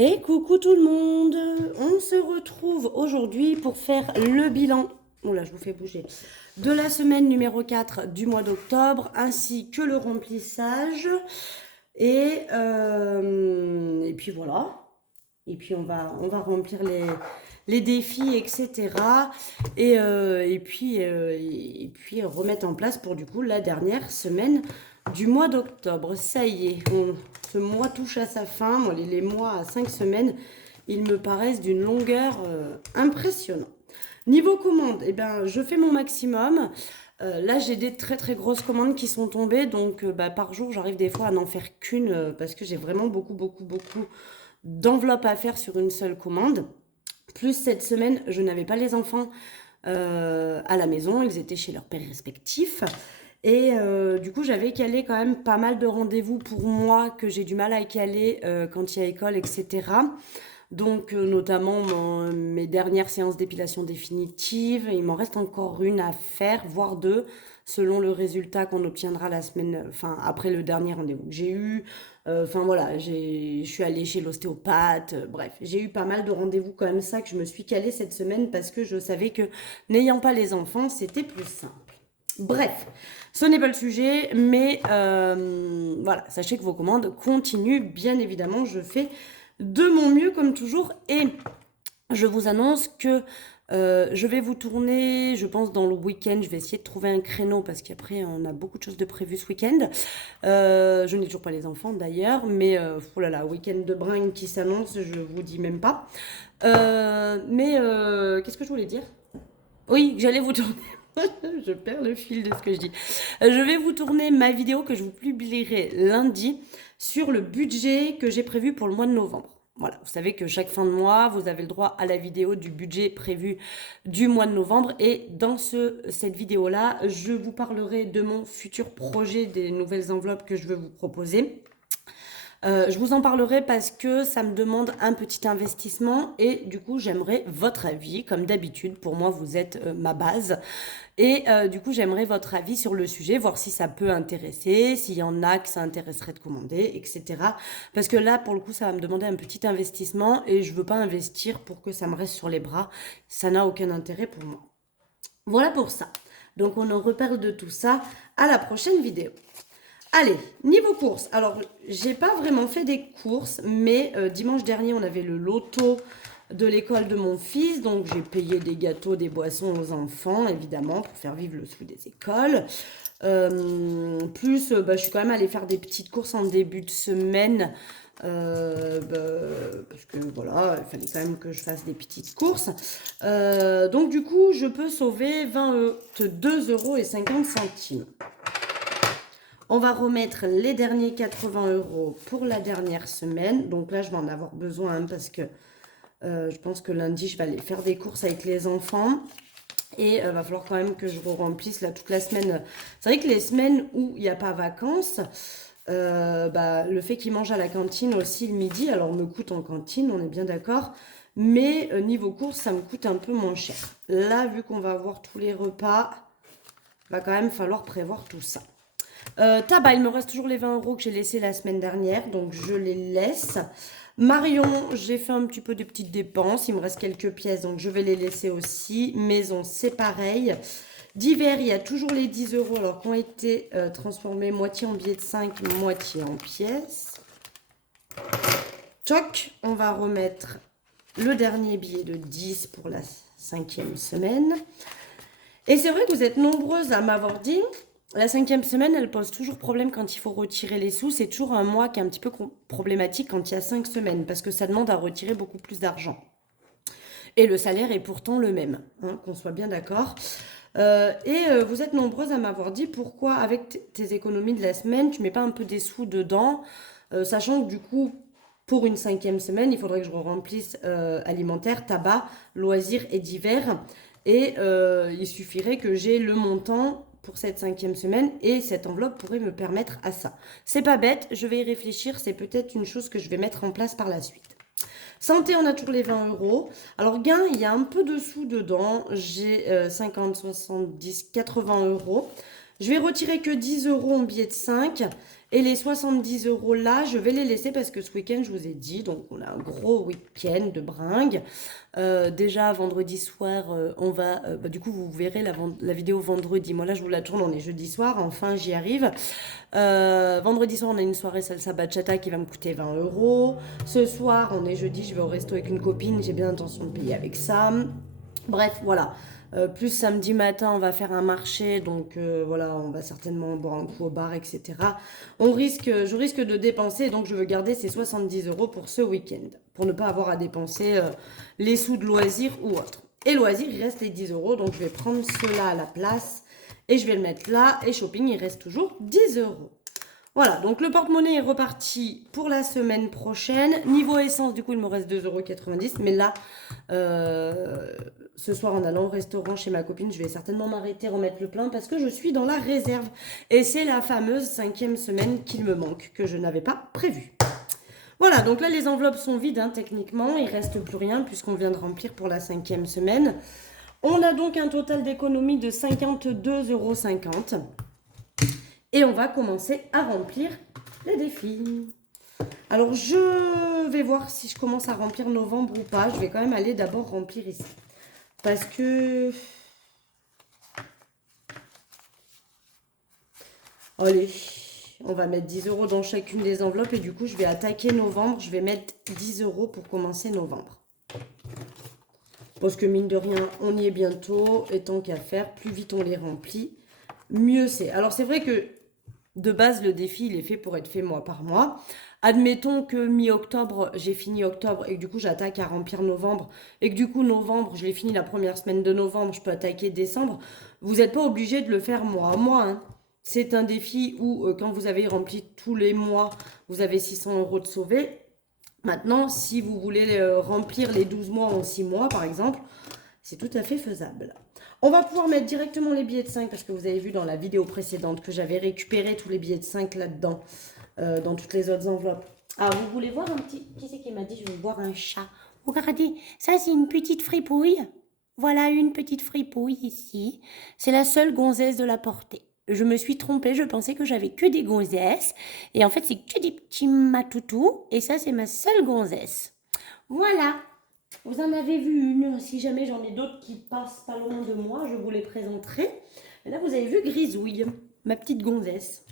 Et coucou tout le monde, on se retrouve aujourd'hui pour faire le bilan, oula je vous fais bouger, de la semaine numéro 4 du mois d'octobre, ainsi que le remplissage. Et puis voilà, et puis on va remplir les défis, etc. Et puis remettre en place pour du coup la dernière semaine du mois d'octobre. Ça y est, ce mois touche à sa fin. Moi, les mois à 5 semaines, ils me paraissent d'une longueur impressionnante. Niveau commande, eh ben, je fais mon maximum. Là, j'ai des très très grosses commandes qui sont tombées, donc par jour, j'arrive des fois à n'en faire qu'une parce que j'ai vraiment beaucoup d'enveloppes à faire sur une seule commande. Plus cette semaine, je n'avais pas les enfants à la maison, ils étaient chez leurs pères respectifs. Et du coup, j'avais calé quand même pas mal de rendez-vous pour moi que j'ai du mal à caler quand il y a école, etc. Donc, notamment mes dernières séances d'épilation définitive. Il m'en reste encore une à faire, voire deux, selon le résultat qu'on obtiendra la semaine, enfin, après le dernier rendez-vous que j'ai eu. Enfin, voilà, je suis allée chez l'ostéopathe. Bref, j'ai eu pas mal de rendez-vous comme ça que je me suis calée cette semaine parce que je savais que n'ayant pas les enfants, c'était plus simple. Bref, ce n'est pas le sujet, mais voilà, sachez que vos commandes continuent, bien évidemment, je fais de mon mieux comme toujours et je vous annonce que je vais vous tourner, je pense dans le week-end, je vais essayer de trouver un créneau parce qu'après on a beaucoup de choses de prévues ce week-end. Je n'ai toujours pas les enfants d'ailleurs, mais oh là là, week-end de bringue qui s'annonce, je vous dis même pas. Qu'est-ce que je voulais dire? Oui, j'allais vous tourner. Je perds le fil de ce que je dis. Je vais vous tourner ma vidéo que je vous publierai lundi sur le budget que j'ai prévu pour le mois de novembre. Voilà, vous savez que chaque fin de mois, vous avez le droit à la vidéo du budget prévu du mois de novembre. Et dans cette vidéo-là, je vous parlerai de mon futur projet, des nouvelles enveloppes que je veux vous proposer. Je vous en parlerai parce que ça me demande un petit investissement et du coup j'aimerais votre avis. Comme d'habitude, pour moi vous êtes ma base. Et du coup j'aimerais votre avis sur le sujet, voir si ça peut intéresser, s'il y en a que ça intéresserait de commander, etc. Parce que là pour le coup ça va me demander un petit investissement et je veux pas investir pour que ça me reste sur les bras. Ça n'a aucun intérêt pour moi. Voilà pour ça. Donc on en reparle de tout ça à la prochaine vidéo. Allez, niveau courses. Alors, j'ai pas vraiment fait des courses, mais dimanche dernier, on avait le loto de l'école de mon fils. Donc, j'ai payé des gâteaux, des boissons aux enfants, évidemment, pour faire vivre le sou des écoles. Je suis quand même allée faire des petites courses en début de semaine. Parce que voilà, il fallait quand même que je fasse des petites courses. Donc, du coup, je peux sauver 22,50 €. On va remettre les derniers 80 € pour la dernière semaine. Donc là, je vais en avoir besoin hein, parce que je pense que lundi, je vais aller faire des courses avec les enfants. Et va falloir quand même que je remplisse là toute la semaine. C'est vrai que les semaines où il n'y a pas vacances, le fait qu'ils mangent à la cantine aussi le midi, alors me coûte en cantine, on est bien d'accord. Mais niveau courses, ça me coûte un peu moins cher. Là, vu qu'on va avoir tous les repas, va quand même falloir prévoir tout ça. Tabac, il me reste toujours les 20 € que j'ai laissés la semaine dernière, donc je les laisse. Marion, j'ai fait un petit peu de petites dépenses, il me reste quelques pièces, donc je vais les laisser aussi. Maison, c'est pareil. Divers, il y a toujours les 10 € alors qui ont été transformés moitié en billets de 5, moitié en pièces. Toc, on va remettre le dernier billet de 10 pour la 5e semaine. Et c'est vrai que vous êtes nombreuses à m'avoir dit, la 5e semaine, elle pose toujours problème quand il faut retirer les sous. C'est toujours un mois qui est un petit peu problématique quand il y a 5 semaines, parce que ça demande à retirer beaucoup plus d'argent. Et le salaire est pourtant le même, hein, qu'on soit bien d'accord. Vous êtes nombreuses à m'avoir dit pourquoi avec tes économies de la semaine, tu mets pas un peu des sous dedans, sachant que du coup, pour une 5e semaine, il faudrait que je remplisse alimentaire, tabac, loisirs et divers. Et il suffirait que j'ai le montant pour cette 5e semaine et cette enveloppe pourrait me permettre à ça. C'est pas bête, je vais y réfléchir, c'est peut-être une chose que je vais mettre en place par la suite. Santé, on a toujours les 20 €. Alors gain, il y a un peu de sous dedans, j'ai 50, 70, 80 €. Je vais retirer que 10 € en billet de 5. Et les 70 € là, je vais les laisser parce que ce week-end, je vous ai dit, donc on a un gros week-end de bringue. Déjà, vendredi soir, on va... du coup, vous verrez la vidéo vendredi. Moi, là, je vous la tourne, on est jeudi soir. Enfin, j'y arrive. Vendredi soir, on a une soirée salsa bachata qui va me coûter 20 €. Ce soir, on est jeudi, je vais au resto avec une copine. J'ai bien l'intention de payer avec ça. Bref, voilà. Plus samedi matin, on va faire un marché, donc voilà, on va certainement boire un coup au bar, etc. Je risque de dépenser, donc je veux garder ces 70 € pour ce week-end, pour ne pas avoir à dépenser les sous de loisirs ou autre. Et loisirs, il reste les 10 €, donc je vais prendre cela à la place et je vais le mettre là. Et shopping, il reste toujours 10 €. Voilà, donc le porte-monnaie est reparti pour la semaine prochaine. Niveau essence, du coup, il me reste 2,90 €. Mais là, ce soir, en allant au restaurant chez ma copine, je vais certainement m'arrêter, remettre le plein parce que je suis dans la réserve. Et c'est la fameuse 5e semaine qu'il me manque, que je n'avais pas prévue. Voilà, donc là, les enveloppes sont vides, hein, techniquement. Il ne reste plus rien puisqu'on vient de remplir pour la 5e semaine. On a donc un total d'économie de 52,50 €. Et on va commencer à remplir les défis. Alors, je vais voir si je commence à remplir novembre ou pas. Je vais quand même aller d'abord remplir ici. Parce que... Allez, on va mettre 10 € dans chacune des enveloppes. Et du coup, je vais attaquer novembre. Je vais mettre 10 € pour commencer novembre. Parce que mine de rien, on y est bientôt. Et tant qu'à faire, plus vite on les remplit, mieux c'est. Alors, c'est vrai que... De base, le défi, il est fait pour être fait mois par mois. Admettons que mi-octobre, j'ai fini octobre et que du coup, j'attaque à remplir novembre. Et que du coup, novembre, je l'ai fini la première semaine de novembre, je peux attaquer décembre. Vous n'êtes pas obligé de le faire mois à mois, hein. C'est un défi où, quand vous avez rempli tous les mois, vous avez 600 € de sauver. Maintenant, si vous voulez remplir les 12 mois en 6 mois, par exemple, c'est tout à fait faisable. On va pouvoir mettre directement les billets de 5 parce que vous avez vu dans la vidéo précédente que j'avais récupéré tous les billets de 5 là-dedans, dans toutes les autres enveloppes. Ah, vous voulez voir un petit... Qui c'est qui m'a dit je vais voir un chat? Regardez, ça c'est une petite fripouille. Voilà une petite fripouille ici. C'est la seule gonzesse de la portée. Je me suis trompée, je pensais que j'avais que des gonzesses. Et en fait, c'est que des petits matoutous. Et ça, c'est ma seule gonzesse. Voilà. Vous en avez vu une, si jamais j'en ai d'autres qui passent pas loin de moi, je vous les présenterai. Et là, vous avez vu Grisouille, ma petite gonzesse,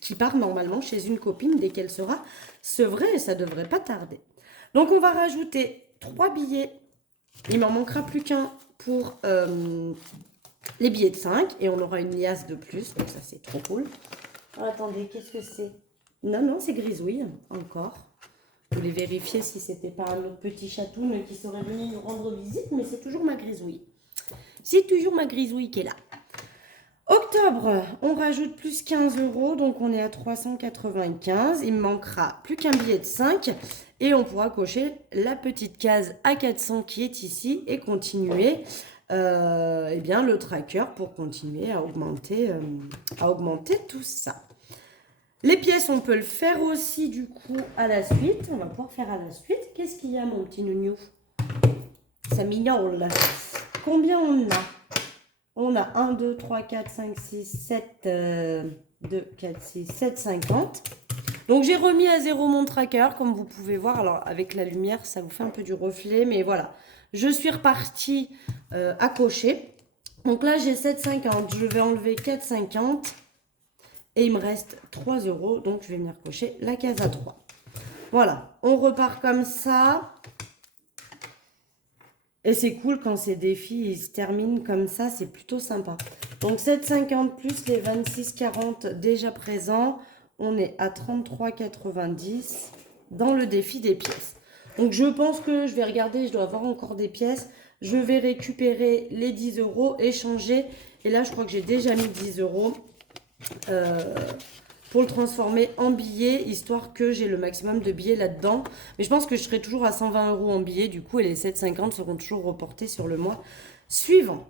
qui part normalement chez une copine dès qu'elle sera sevrée et ça devrait pas tarder. Donc, on va rajouter 3 billets. Il m'en manquera plus qu'un pour les billets de 5 et on aura une liasse de plus, donc ça, c'est trop cool. Oh, attendez, qu'est-ce que c'est? Non, c'est Grisouille, encore. Je voulais vérifier si c'était pas un autre petit chatoun qui serait venu nous rendre visite, mais c'est toujours ma Grisouille. C'est toujours ma Grisouille qui est là. Octobre, on rajoute plus 15 €, donc on est à 395. Il me manquera plus qu'un billet de 5 et on pourra cocher la petite case à 400 qui est ici et continuer eh bien, le tracker pour continuer à augmenter tout ça. Les pièces, on peut le faire aussi du coup à la suite. On va pouvoir faire à la suite. Qu'est-ce qu'il y a, mon petit nounou? Ça mignole. Combien on a? On a 1, 2, 3, 4, 5, 6, 7, 2, 4, 6, 7, 50. Donc, j'ai remis à 0 mon tracker, comme vous pouvez voir. Alors, avec la lumière, ça vous fait un peu du reflet, mais voilà. Je suis repartie à cocher. Donc là, j'ai 7,50. Je vais enlever 4,50. Et il me reste 3 €, donc je vais venir cocher la case à 3. Voilà, on repart comme ça. Et c'est cool quand ces défis ils se terminent comme ça, c'est plutôt sympa. Donc 7,50 plus les 26,40 déjà présents, on est à 33,90 dans le défi des pièces. Donc je pense que je vais regarder, je dois avoir encore des pièces. Je vais récupérer les 10 € et changer. Et là, je crois que j'ai déjà mis 10 € pour le transformer en billets, histoire que j'ai le maximum de billets là-dedans. Mais je pense que je serai toujours à 120 € en billets, du coup, et les 7,50 seront toujours reportés sur le mois suivant.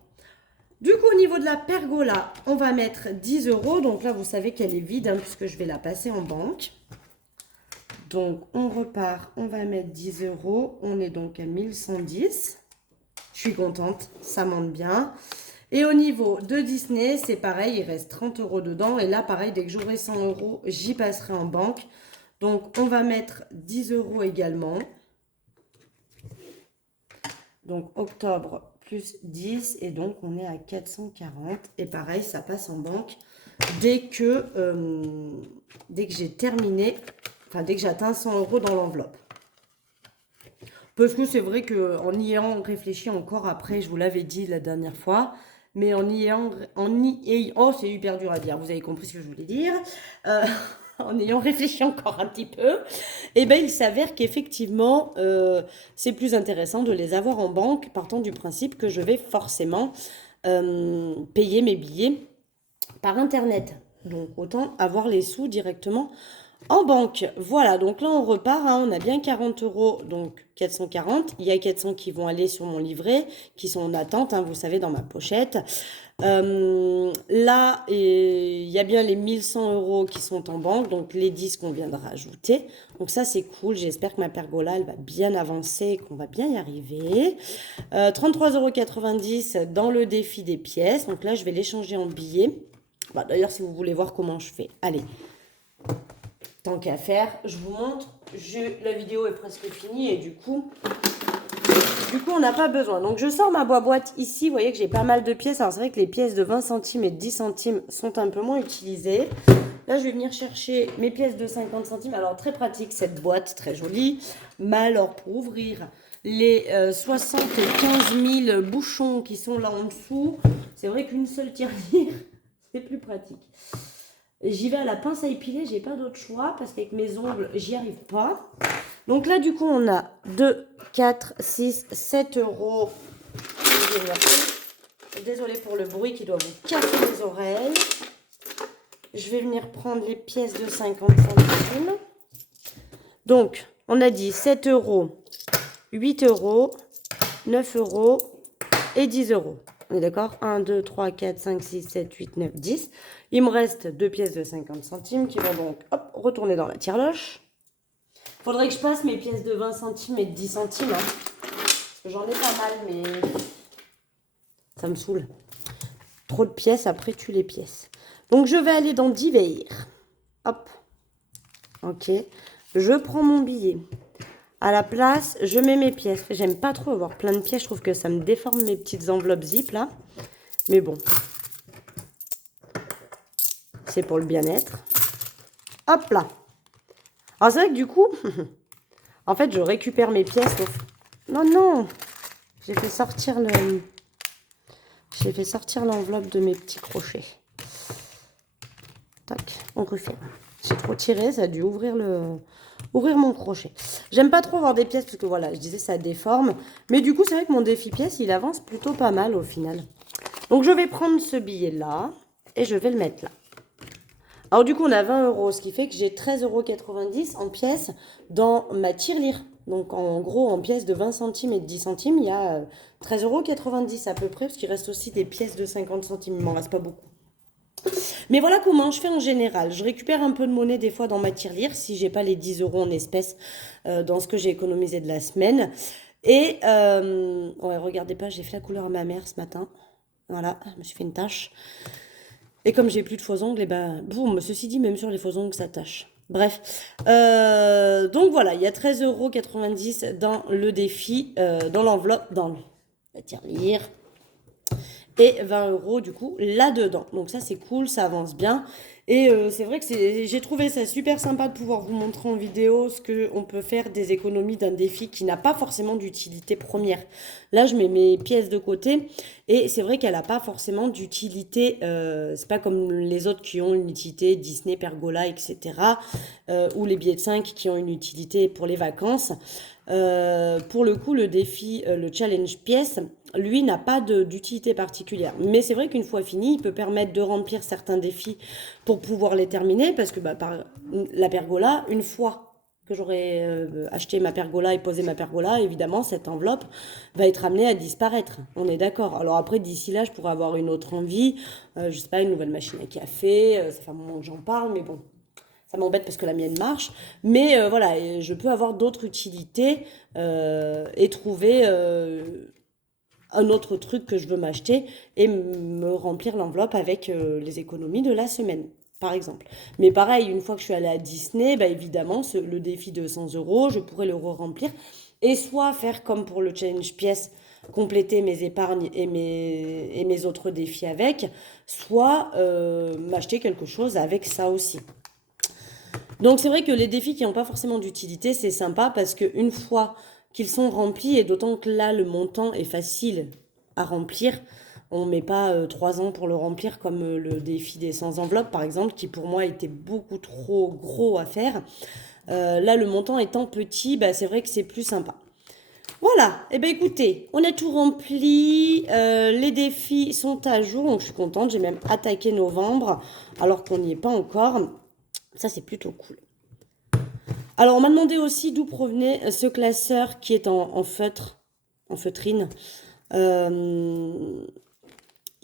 Du coup, au niveau de la pergola, on va mettre 10 €. Donc là, vous savez qu'elle est vide, hein, puisque je vais la passer en banque. Donc, on repart, on va mettre 10 €. On est donc à 1110. Je suis contente, ça monte bien. Et au niveau de Disney, c'est pareil, il reste 30 € dedans. Et là, pareil, dès que j'aurai 100 €, j'y passerai en banque. Donc, on va mettre 10 € également. Donc, octobre plus 10. Et donc, on est à 440. Et pareil, ça passe en banque dès que j'ai terminé, enfin, dès que j'atteins 100 € dans l'enveloppe. Parce que c'est vrai qu'en y ayant réfléchi encore après, je vous l'avais dit la dernière fois, mais oh, c'est hyper dur à dire, vous avez compris ce que je voulais dire, en ayant réfléchi encore un petit peu, et ben il s'avère qu'effectivement, c'est plus intéressant de les avoir en banque, partant du principe que je vais forcément payer mes billets par Internet. Donc, autant avoir les sous directement en banque. Voilà, donc là, on repart. Hein, on a bien 40 €, donc 440. Il y a 400 qui vont aller sur mon livret, qui sont en attente, hein, vous savez, dans ma pochette. Là, il y a bien les 1100 € qui sont en banque, donc les 10 qu'on vient de rajouter. Donc ça, c'est cool. J'espère que ma pergola, elle va bien avancer, qu'on va bien y arriver. 33,90 € dans le défi des pièces. Donc là, je vais l'échanger en billets. Bah, d'ailleurs, si vous voulez voir comment je fais, allez. Tant qu'à faire, je vous montre. La vidéo est presque finie et du coup, on n'a pas besoin. Donc, je sors ma boîte ici. Vous voyez que j'ai pas mal de pièces. Alors, c'est vrai que les pièces de 20 centimes et de 10 centimes sont un peu moins utilisées. Là, je vais venir chercher mes pièces de 50 centimes. Alors, très pratique, cette boîte, très jolie. Mais alors, pour ouvrir les 75 000 bouchons qui sont là en dessous, c'est vrai qu'une seule tirelire, c'est plus pratique. J'y vais à la pince à épiler, j'ai pas d'autre choix parce qu'avec mes ongles, j'y arrive pas. Donc là, du coup, on a 2, 4, 6, 7 €. Désolée pour le bruit qui doit vous casser les oreilles. Je vais venir prendre les pièces de 50 centimes. Donc, on a dit 7 €, 8 €, 9 € et 10 €. On est d'accord? 1, 2, 3, 4, 5, 6, 7, 8, 9, 10. Il me reste 2 pièces de 50 centimes qui vont donc hop, retourner dans la tire-loche. Faudrait que je passe mes pièces de 20 centimes et de 10 centimes. Hein, parce que j'en ai pas mal, mais ça me saoule. Trop de pièces, après tue les pièces. Donc je vais aller dans divers. Hop. Ok. Je prends mon billet. À la place, je mets mes pièces. J'aime pas trop avoir plein de pièces. Je trouve que ça me déforme mes petites enveloppes zip là. Mais bon. C'est pour le bien-être. Hop là. Alors c'est vrai que du coup, en fait, je récupère mes pièces. Non, non. J'ai fait sortir l'enveloppe de mes petits crochets. Tac, on referme. J'ai trop tiré, ça a dû ouvrir mon crochet. J'aime pas trop avoir des pièces parce que voilà, je disais ça déforme. Mais du coup, c'est vrai que mon défi pièce, il avance plutôt pas mal au final. Donc je vais prendre ce billet-là et je vais le mettre là. Alors du coup, on a 20 €, ce qui fait que j'ai 13,90 € en pièces dans ma tirelire. Donc en gros, en pièces de 20 centimes et de 10 centimes, il y a 13,90 € à peu près, parce qu'il reste aussi des pièces de 50 centimes. Il m'en reste pas beaucoup. Mais voilà comment je fais en général. Je récupère un peu de monnaie des fois dans ma tirelire, si j'ai pas les 10 € en espèces dans ce que j'ai économisé de la semaine. Et, ouais, regardez pas, j'ai fait la couleur à ma mère ce matin. Voilà, je me suis fait une tache. Et comme j'ai plus de faux ongles, et ben, boum, ceci dit, même sur les faux ongles, ça tâche. Bref, donc voilà, il y a 13,90 € dans le défi, dans l'enveloppe, dans la tirelire. Et 20 € du coup là-dedans. Donc ça c'est cool, ça avance bien. Et c'est vrai que j'ai trouvé ça super sympa de pouvoir vous montrer en vidéo ce qu'on peut faire des économies d'un défi qui n'a pas forcément d'utilité première. Là je mets mes pièces de côté et c'est vrai qu'elle n'a pas forcément d'utilité. C'est pas comme les autres qui ont une utilité, Disney, Pergola, etc. Ou les billets de 5 qui ont une utilité pour les vacances. Pour le coup, le défi, le challenge pièce, lui n'a pas d'utilité particulière. Mais c'est vrai qu'une fois fini, il peut permettre de remplir certains défis pour pouvoir les terminer. Parce que par la pergola, une fois que j'aurai acheté ma pergola et posé ma pergola, évidemment, cette enveloppe va être amenée à disparaître. On est d'accord. Alors après, d'ici là, je pourrais avoir une autre envie. Je sais pas, une nouvelle machine à café. Ça fait un moment que j'en parle, mais bon. Ça m'embête parce que la mienne marche. Mais voilà, je peux avoir d'autres utilités et trouver un autre truc que je veux m'acheter et me remplir l'enveloppe avec les économies de la semaine, par exemple. Mais pareil, une fois que je suis allée à Disney, bah évidemment, le défi de 100 euros, je pourrais le remplir et soit faire comme pour le challenge pièce, compléter mes épargnes et mes autres défis avec, soit m'acheter quelque chose avec ça aussi. Donc c'est vrai que les défis qui n'ont pas forcément d'utilité, c'est sympa parce qu'une fois qu'ils sont remplis, et d'autant que là le montant est facile à remplir, on ne met pas 3 ans pour le remplir comme le défi des 100 enveloppes par exemple, qui pour moi était beaucoup trop gros à faire. Là le montant étant petit, bah, c'est vrai que c'est plus sympa. Voilà, et eh bien écoutez, on a tout rempli, les défis sont à jour, donc je suis contente, j'ai même attaqué novembre alors qu'on n'y est pas encore. Ça, c'est plutôt cool. Alors, on m'a demandé aussi d'où provenait ce classeur qui est en feutre, en feutrine.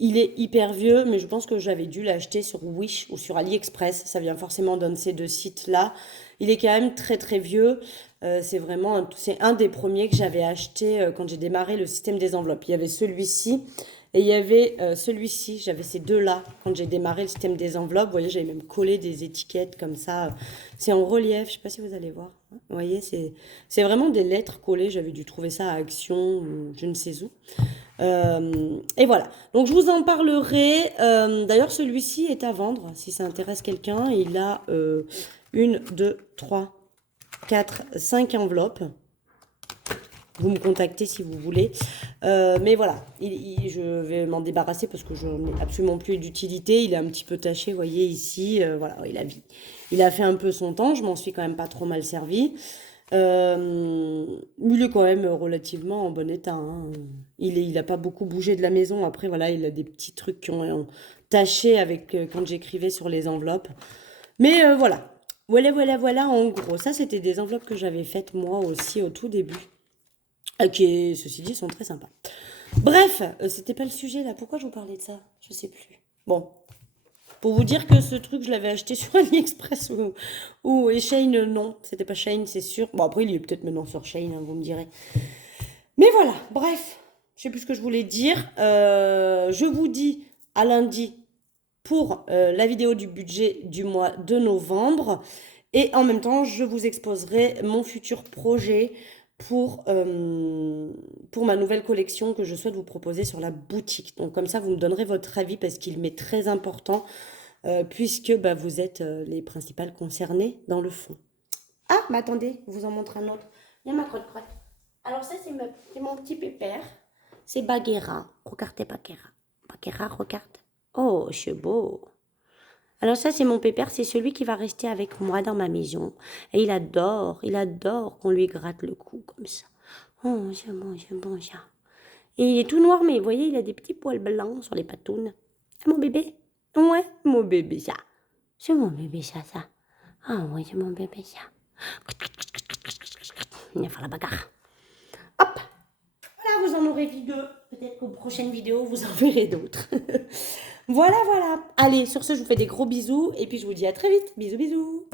Il est hyper vieux, mais je pense que j'avais dû l'acheter sur Wish ou sur AliExpress. Ça vient forcément d'un de ces deux sites-là. Il est quand même très très vieux. C'est un des premiers que j'avais acheté quand j'ai démarré le système des enveloppes. Il y avait celui-ci et il y avait celui-ci. J'avais ces deux-là quand j'ai démarré le système des enveloppes. Vous voyez, j'avais même collé des étiquettes comme ça. C'est en relief. Je ne sais pas si vous allez voir. Vous voyez, c'est vraiment des lettres collées. J'avais dû trouver ça à Action ou je ne sais où. Et voilà. Donc je vous en parlerai. D'ailleurs, celui-ci est à vendre si ça intéresse quelqu'un. Il a 1, 2, 3, 4, 5 enveloppes. Vous me contactez si vous voulez. Mais voilà, je vais m'en débarrasser parce que je n'ai absolument plus d'utilité. Il est un petit peu taché, vous voyez ici. Voilà, il a fait un peu son temps. Je m'en suis quand même pas trop mal servi. Il est quand même relativement en bon état. Hein. Il a pas beaucoup bougé de la maison. Après, voilà, il a des petits trucs qui ont taché avec quand j'écrivais sur les enveloppes. Mais voilà. Voilà, en gros. Ça, c'était des enveloppes que j'avais faites moi aussi au tout début. Qui, ceci dit, sont très sympas. Bref, c'était pas le sujet là. Pourquoi je vous parlais de ça? Je sais plus. Bon. Pour vous dire que ce truc, je l'avais acheté sur AliExpress ou et Shein, non. C'était pas Shein, c'est sûr. Bon, après, il est peut-être maintenant sur Shein, hein, vous me direz. Mais voilà, bref. Je sais plus ce que je voulais dire. Je vous dis à lundi pour la vidéo du budget du mois de novembre. Et en même temps, je vous exposerai mon futur projet pour ma nouvelle collection que je souhaite vous proposer sur la boutique. Donc comme ça, vous me donnerez votre avis parce qu'il m'est très important puisque bah, vous êtes les principales concernées dans le fond. Ah, mais attendez, je vous en montre un autre. Il y a ma crotte-crotte. Alors ça, c'est mon petit pépère. C'est Bagheera. Regardez Bagheera. Bagheera, regarde. Oh, c'est beau. Alors ça, c'est mon pépère, c'est celui qui va rester avec moi dans ma maison. Et il adore qu'on lui gratte le cou comme ça. Oh, c'est bon ça. Et il est tout noir, mais vous voyez, il a des petits poils blancs sur les patounes. C'est mon bébé? Ouais, mon bébé ça. C'est mon bébé ça. Ah oui, c'est mon bébé ça. Il va faire la bagarre. Hop. Voilà, vous en aurez vu deux. Peut-être qu'aux prochaines vidéos, vous en verrez d'autres. Voilà. Allez, sur ce, je vous fais des gros bisous et puis je vous dis à très vite. Bisous.